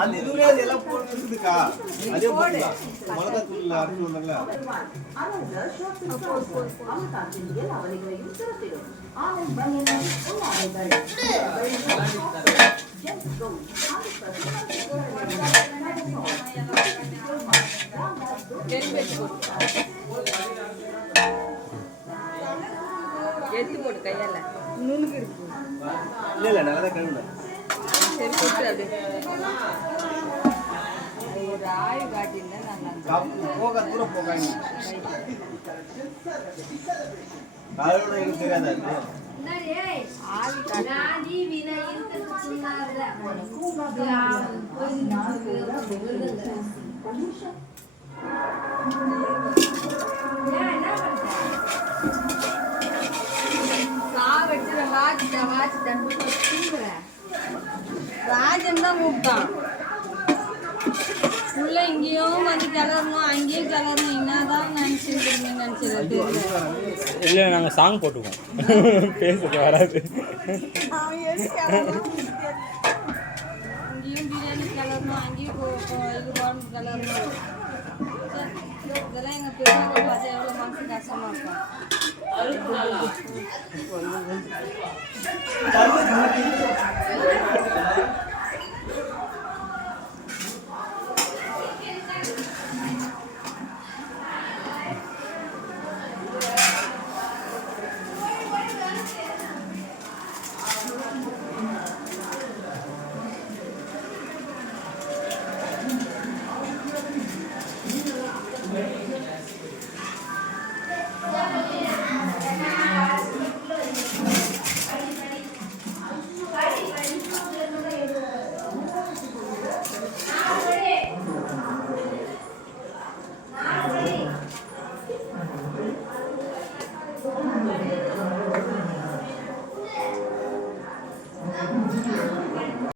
அந்த இதுலயே எல்லாம் போட்டு இருக்குதுக்கா. அதே போடலாம். மிளகா தூள் அரைச்சு வந்தாங்க. எடுத்து போட்டு கையால நுணுக்கு இருக்கு. இல்ல நல்லா கழுவுனேன். சரி போட்டு அது ஒரு ஆய் காட்டினா நல்லா போக தூரம் போகாங்க. காலோட எனக்கு தெரியாதா இது? ஆவி காட்டி வினை இருக்கு சொன்னார்ல. ராஜன் தான் கூப்பிட்டான். உள்ள இங்கேயும் வந்து கிளறணும், அங்கேயும் கிளறணும். என்னதான் நினைச்சிருக்கீங்க இல்லை, நாங்கள் சாங் போட்டுக்குவோம். பேசுறது வராது. இங்கேயும் பிரியாணி கிளறணும், அங்கேயும் இது குழம்பு கிளறணும். இதெல்லாம் எங்கள் பெரியவங்க பார்த்தா எவ்வளோ மனசு கஷ்டமாக இருக்கும்.